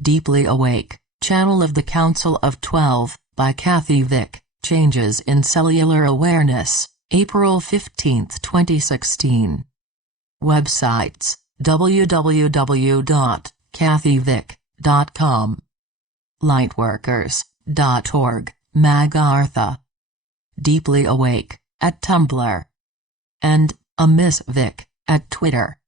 Deeply Awake, Channel of the Council of 12, by Kathy Vick, Changes in Cellular Awareness, April 15, 2016. Websites, www.kathyvick.com, lightworkers.org, MacArthur. Deeply Awake, at Tumblr. And, Miss Vick, at Twitter.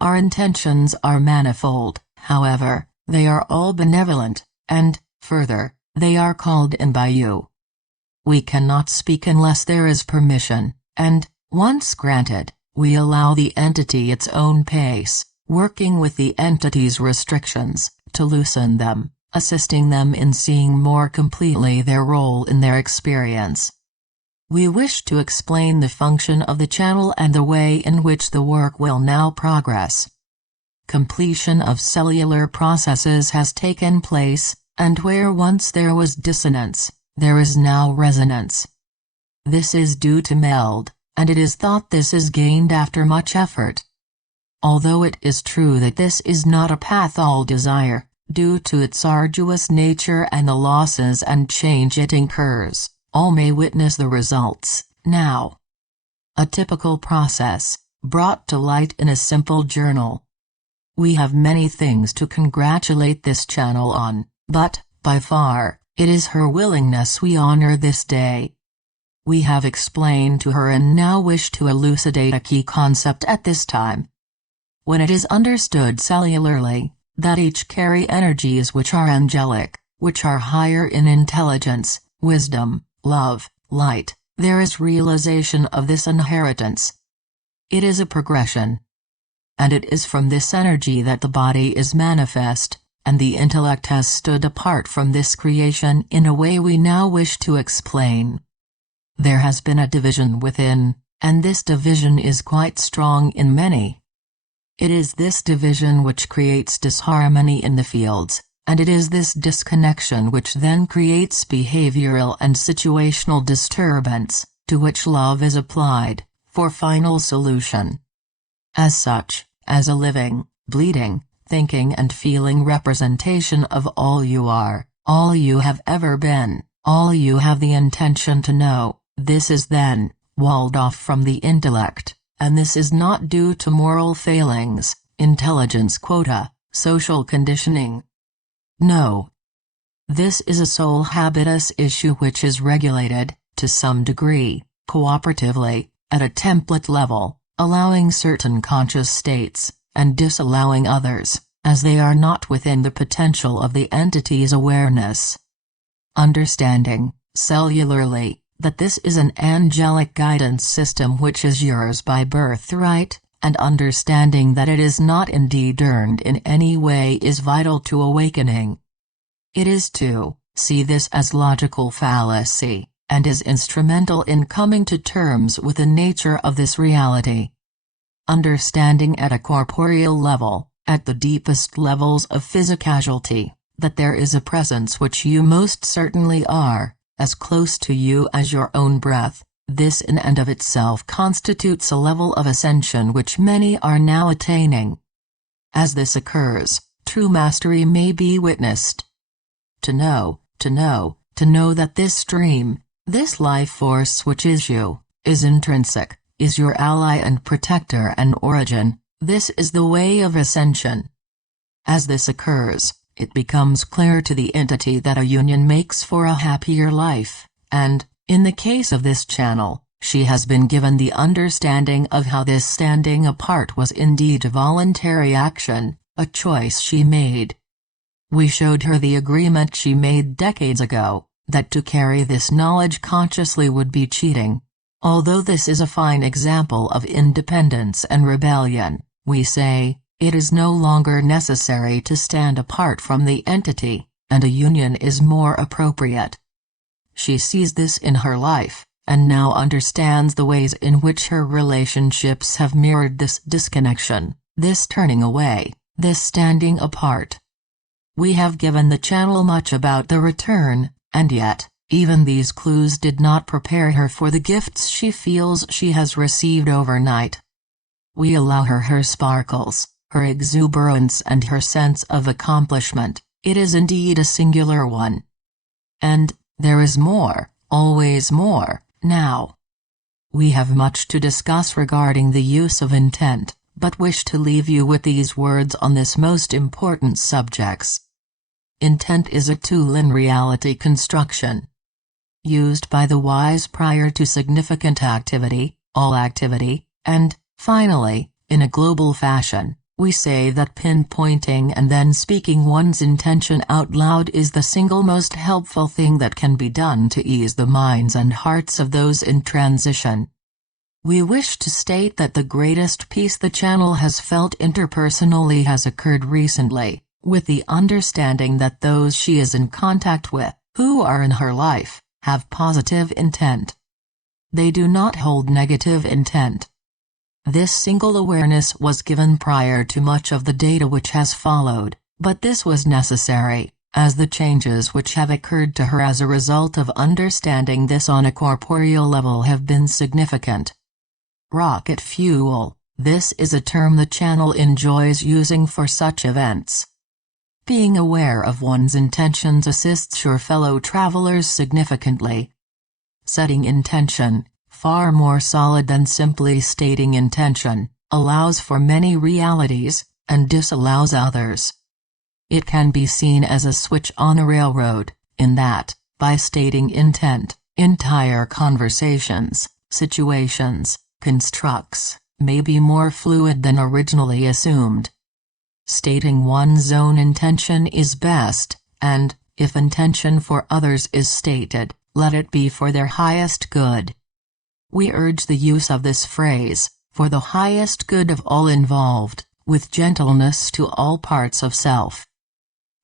Our intentions are manifold, however, they are all benevolent, and, further, they are called in by you. We cannot speak unless there is permission, and, once granted, we allow the entity its own pace, working with the entity's restrictions, to loosen them, assisting them in seeing more completely their role in their experience. We wish to explain the function of the channel and the way in which the work will now progress. Completion of cellular processes has taken place, and where once there was dissonance, there is now resonance. This is due to meld, and it is thought this is gained after much effort. Although it is true that this is not a path all desire, due to its arduous nature and the losses and change it incurs, all may witness the results, now. A typical process, brought to light in a simple journal. We have many things to congratulate this channel on, but, by far, it is her willingness we honor this day. We have explained to her and now wish to elucidate a key concept at this time. When it is understood cellularly, that each carry energies which are angelic, which are higher in intelligence, wisdom, love, light, there is realization of this inheritance. It is a progression. And it is from this energy that the body is manifest, and the intellect has stood apart from this creation in a way we now wish to explain. There has been a division within, and this division is quite strong in many. It is this division which creates disharmony in the fields, and it is this disconnection which then creates behavioral and situational disturbance, to which love is applied, for final solution. As such, as a living, bleeding, thinking and feeling representation of all you are, all you have ever been, all you have the intention to know, this is then, walled off from the intellect, and this is not due to moral failings, intelligence quota, social conditioning. No. This is a soul habitus issue which is regulated, to some degree, cooperatively, at a template level, allowing certain conscious states, and disallowing others, as they are not within the potential of the entity's awareness. Understanding, cellularly, that this is an angelic guidance system which is yours by birthright, and understanding that it is not indeed earned in any way is vital to awakening. It is to see this as logical fallacy, and is instrumental in coming to terms with the nature of this reality. Understanding at a corporeal level, at the deepest levels of physicality, that there is a presence which you most certainly are, as close to you as your own breath, this in and of itself constitutes a level of ascension which many are now attaining. As this occurs, true mastery may be witnessed. To know that this stream, this life force which is you, is intrinsic, is your ally and protector and origin, this is the way of ascension. As this occurs, it becomes clear to the entity that a union makes for a happier life, and, in the case of this channel, she has been given the understanding of how this standing apart was indeed a voluntary action, a choice she made. We showed her the agreement she made decades ago, that to carry this knowledge consciously would be cheating. Although this is a fine example of independence and rebellion, we say, it is no longer necessary to stand apart from the entity, and a union is more appropriate. She sees this in her life, and now understands the ways in which her relationships have mirrored this disconnection, this turning away, this standing apart. We have given the channel much about the return, and yet, even these clues did not prepare her for the gifts she feels she has received overnight. We allow her sparkles, her exuberance and her sense of accomplishment, It is indeed a singular one. And there is more, always more, now. We have much to discuss regarding the use of intent, but wish to leave you with these words on this most important subjects. Intent is a tool in reality construction, used by the wise prior to significant activity, all activity, and, finally, in a global fashion. We say that pinpointing and then speaking one's intention out loud is the single most helpful thing that can be done to ease the minds and hearts of those in transition. We wish to state that the greatest peace the channel has felt interpersonally has occurred recently, with the understanding that those she is in contact with, who are in her life, have positive intent. They do not hold negative intent. This single awareness was given prior to much of the data which has followed, but this was necessary, as the changes which have occurred to her as a result of understanding this on a corporeal level have been significant. Rocket fuel, this is a term the channel enjoys using for such events. Being aware of one's intentions assists your fellow travelers significantly. Setting intention, far more solid than simply stating intention, allows for many realities, and disallows others. It can be seen as a switch on a railroad, in that, by stating intent, entire conversations, situations, constructs, may be more fluid than originally assumed. Stating one's own intention is best, and, if intention for others is stated, let it be for their highest good. We urge the use of this phrase, for the highest good of all involved, with gentleness to all parts of self.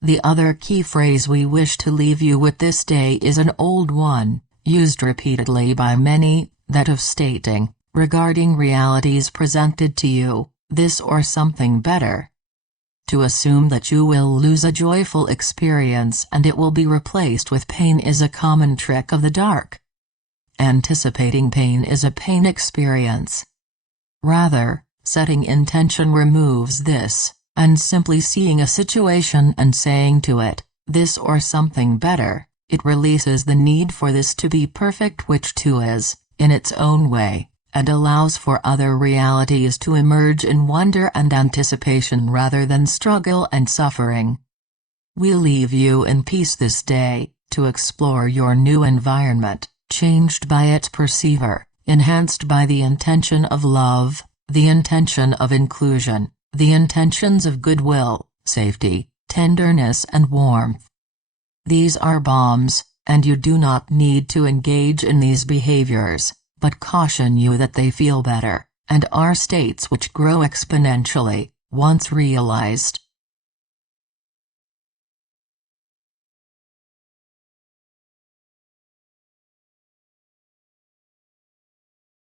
The other key phrase we wish to leave you with this day is an old one, used repeatedly by many, that of stating, regarding realities presented to you, this or something better. To assume that you will lose a joyful experience and it will be replaced with pain is a common trick of the dark. Anticipating pain is a pain experience. Rather, setting intention removes this, and simply seeing a situation and saying to it, this or something better, it releases the need for this to be perfect, which too is, in its own way, and allows for other realities to emerge in wonder and anticipation rather than struggle and suffering. We leave you in peace this day, to explore your new environment, changed by its perceiver, enhanced by the intention of love, the intention of inclusion, the intentions of goodwill, safety, tenderness and warmth. These are bombs, and you do not need to engage in these behaviors, but caution you that they feel better, and are states which grow exponentially, once realized.